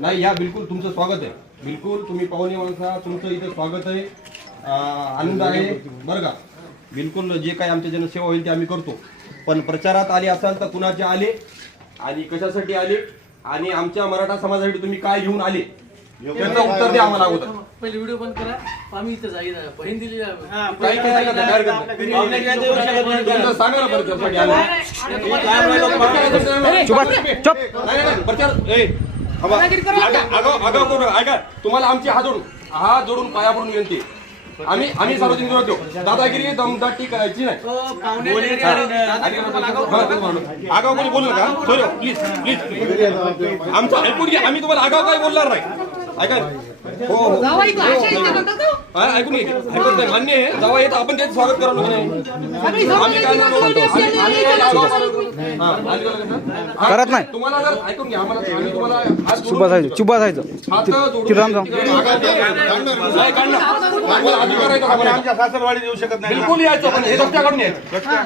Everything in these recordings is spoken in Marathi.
नाही या बिलकुल तुमचं स्वागत आहे. बिलकुल तुम्ही पाहुणे माणसा तुमचं इथं स्वागत आहे. आनंद आहे. बरं का? बिलकुल जे काही आमच्या जनसेवा होईल ते आम्ही करतो. पण प्रचारात आले असाल तर कुणाचे आले? आणि कशासाठी आले? आणि आमच्या मराठा समाजासाठी तुम्ही काय घेऊन आले? त्याचं उत्तर द्या आम्हाला अगोदर. पहिले व्हिडिओ बंद करा. आम्ही इथं जाईल बहीण दिली काही नाही ऐकत नाही, बाहेर करत. नाही. तुमचं सांगा ना बरं त्यासाठी आले. नाही, नाही, प्रचार ए, नका. ऐका तुम्हाला आमची हात जोडून हात जोडून पाया पडून विनंती. आम्ही आम्ही सार्वजनिक करतो दादागिरी दमदाटी करायची नाही. आगाव कोणी बोलू नका? सॉरी प्लीज प्लीज आमचं ऐकून घ्या. आम्ही तुम्हाला आगाव काही बोलणार नाही. ऐका. हो हो जावाई तू अशा इथे करतो तू? हा, ऐकून घे ऐकून घे. मान्य आहे येतं आपण त्याचं स्वागत लागेल आम्ही जाऊ आम्ही काय म्हणतो? आम्ही आम्ही- आम्ही आम्ही काय. हा, आम्ही काय करतो? हा, करत नाही. तुम्हाला जर ऐकून घ्या आम्हाला आम्ही तुम्हाला हात चुप जोडून बसायचं चुप बसायचं हात जोडून तिथं राम जाऊ. नाही, काढणार. आम्हाला अधिकार आहे तसा आमच्या सासरवाडीत येऊ शकत नाही बिलकुल यायचं पण हे रस्त्याकडून यायचं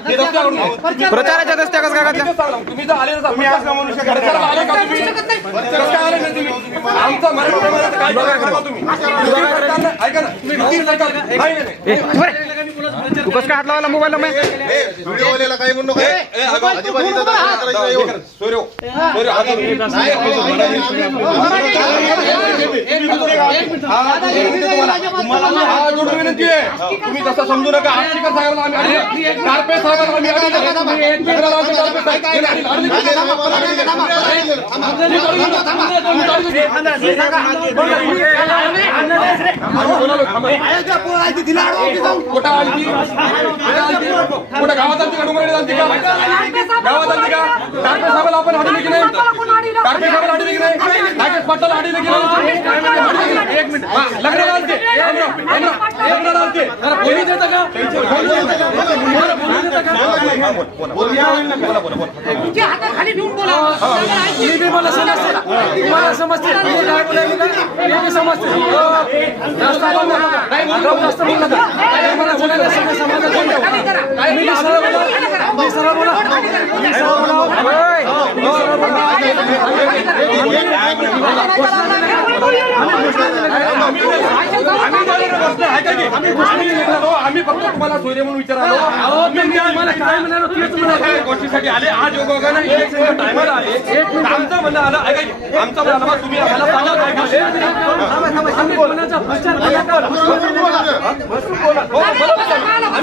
हे रस्त्याकडून यायचं प्रचाराच्या रस्त्या कसं काय घातल्या. तुम्ही जर आले तुम्ही असं म्हणू शकत नाही. प्रचाराला आले का तुम्ही कसं काय आले नाही तुम्ही आमचा मराठा समाजाचं काय प्रकार तू कसं काय हात लावायला मोबाईल व्हिडिओवाल्याला काही म्हणू नका. अजिबात इथं करायचा नाही. हात. विनंती आहे. तुम्ही तसं समजू नका आष्टीकर साहेबांना आम्ही. कारपे साहेबांना आम्ही. कुठं गावात का का का कारपे आपण आडले की नाही कारपे साहेबाला आडले की नाही नागेश की नाही हा, रामराव. लग्नाला आलते जरा बोलू देता का? बोलू देता का? बोला, बोलू देता का? बोला, बोला, बोला. तुमच्या हाताखाली ठेवून बोला. मी बी मला समजते. तुम्हाला समजते. मी काय बोलायला का? मी बी समजते. हो. जास्त बोलू नका. नाही बोलू, जास्त बोलू नका. काय मला बोलायला सगळं समाजात बोलू. काय मी सरळ बोला. मी सरळ बोला. मी सरळ बोला. आम्ही आम्ही फक्त तुम्हाला सोयरे म्हणून विचारालो काय गोष्टीसाठी आले आज योगायोगाने इलेक्शनच्या आले आमचं म्हणणं आलं ऐका आमचं म्हणणं तुम्ही आम्हाला सांगा काय आम्ही कोणाचा प्रचार केला का? हो, बरोबर आहे. आम्ही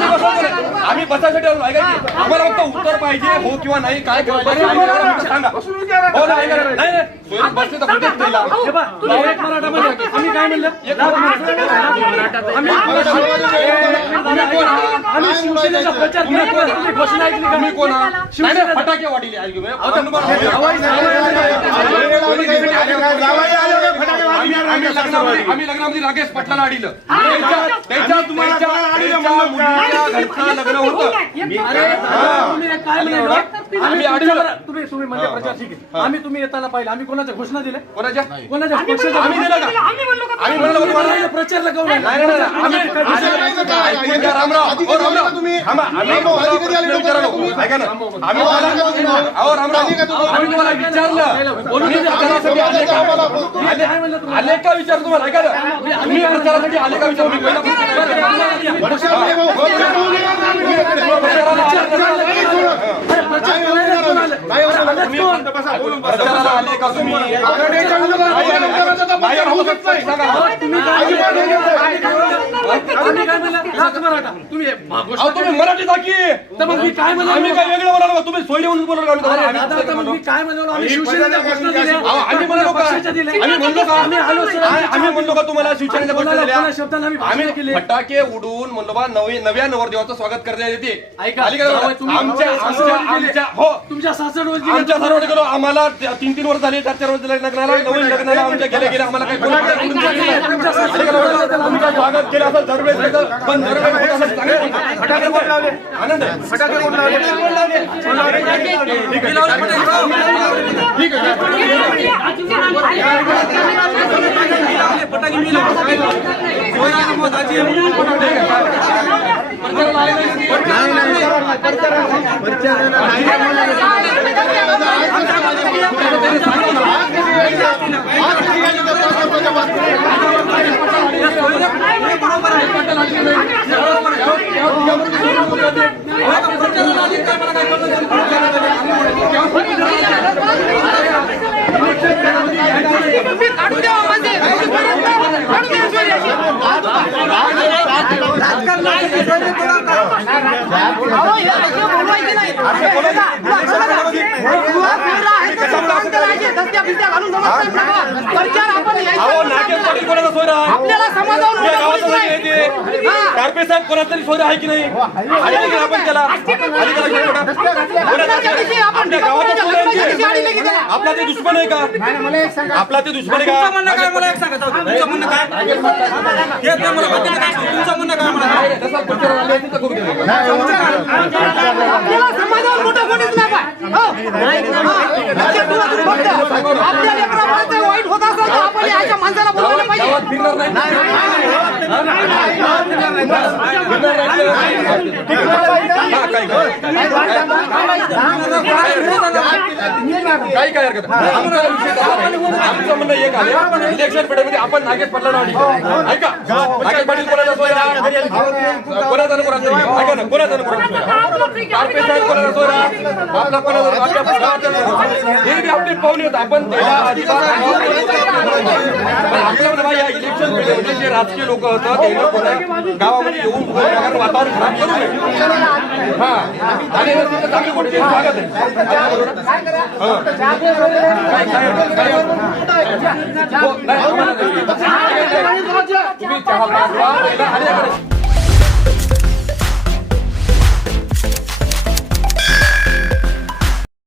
बसवतो ना. आम्ही बसायसाठी आलो ऐका आम्हाला फक्त उत्तर पाहिजे हो किंवा नाही काय करायचं पाहिजे सांगा हो ना ऐका ना. नाही नाही सोयरे बसले तर कुठेच नाही लावा. हे बघ, तुला एक मराठा मध्ये आम्ही काय म्हणलं आम्ही तुम्ही कोण आहात? आम्ही शिवसेनेचा प्रचार केला का? तुम्ही घोषणा ऐकली का? तुम्ही कोण आहात? नाही, नाही, फटाके वाढले आम्ही लग्नामध्ये आम्ही लग्नामध्ये राकेश पाटलाला अडीलं त्यांच्या त्यांच्या त्यांच्या त्यांच्या मुलीच्या घरचं लग्न होतं अरे तुम्ही काय म्हणालो आम्ही आम्ही तुम्ही तुम्ही म्हणजे प्रचार ठीक आहे. आम्ही तुम्ही येताना पाहिलं. आम्ही कोणाच्या घोषणा दिल्या? कोणाच्या कोणाच्या पक्षाच्या आम्ही दिलं का आम्ही म्हणलो का आम्ही तुम्हाला नाही, आम्ही आम्ही विचारलो. आम्ही आम्ही आले का? आले- आले का विचार तुम्हाला? ऐका ना. तुम्ही प्रचारासाठी आले का विचार मी पहिला प्रश्न विचारला. प्रचाराला आले का तुम्ही बाहेर होऊ शकता, सांगा. तुम्ही काय म्हणलं हाच मराठा. तुम्ही अहो तुम्ही मराठी दाखी तर मग मी काय म्हणलो? आम्ही काय वेगळं म्हणालो का? तुम्ही सोयरे म्हणून बोललो का आम्ही तुम्हाला? अरे दादा तर मग मी काय म्हणलो? आम्ही शिवसेनेच्या घोषणा दिल्या. अहो, आम्ही म्हणलो का? पक्षाच्या दिल्या. आम्ही म्हणलो का? आम्ही आलो सर. आम्ही आम्ही म्हणलो का तुम्हाला शिवसेनेच्या गोष्टी कोणाला- दिल्या? कोणा शब्दाने आम्ही भाषण आम्ही केले? फटाके उडवून म्हणलो बा नवी नव्या नवरदेवाचं स्वागत करण्यात येते. ऐका आली का जावई, बघा? तुम्ही. आमच्या आमच्या आमच्या सासरवाडी आमच्या हो. तुमच्या सासरवाडी आमच्या सर्व गेलो. आम्हाला तीन तीन वर्ष झाले चार चार वर्ष झाले लग्नाला. नवीन लग्नाला आमच्या गेले गेले आम्हाला काही? आम्ही काय स्वागत केलं. असं दरवेळेस त्याचं पण दरवेळेस होत असं चांगलं फटाके कोण लावले. आनंद आहे. फटाके कोण लावले. ठीक आहे ठीक आहे नाही अहो, हे असं बोलवायचं नाही. दसत्या बिस्त्या घालून जमत नाही प्रकार. प्रचार आपण यायचा अहो प्रकार नागेश नाही. पाटील कोणाचा सोयरा आहे आपल्याला समाजावर तुझ्या मोठं गावाचा कोणीच नाही नाही. ते हा. कारपे साहेब कोणाचा तरी सोयरा आहे की नाही आपण त्याला आपण गावाचा की? त्याला. आपला ते दुश्मन आहे का आपला ते दुश्मन आहे का म्हणणं काय मला एक सांगा तुमचं म्हणणं काय हे मला. तुमचं म्हणणं काय मला तसा प्रचार आले तिथं करू दे. आपल्याला समाजावर मोठं कोणीच नाही पाय. हो. हा. लक्षात ठेवा तुम्ही फक्त. आपल्या लेकरामुळे ते वाईट होत असेल तर आपण याच्या माणसाला बोलवलं पाहिजे गावात फिरणार नाही हा, काय काय काही काय हरकत नाही. आमचा नाही. म्हणणं एक आहे इलेक्शन पेढ्यामध्ये आपण नागेश ऐका नागेश पाटील कोणाचा सोयरा कोणाचा नाही. ऐका ना कोणाचा ना कोणाचा सोयरा कारपे साहेब कोणाचा सोयरा आपला कोणाचा आपल्या हे अपडेट पाहून येत आपण त्याला अजिबात पण आपल्यामध्ये बा या पेढ्यामध्ये जे राजकीय लोक होतं ते लोक गावामध्ये येऊन वातावरण खराब करू नये हा. आणि तुमचं चांगली गोष्ट आहे. स्वागत आहे. हो. काय काय काय हो, नाही, आम्हाला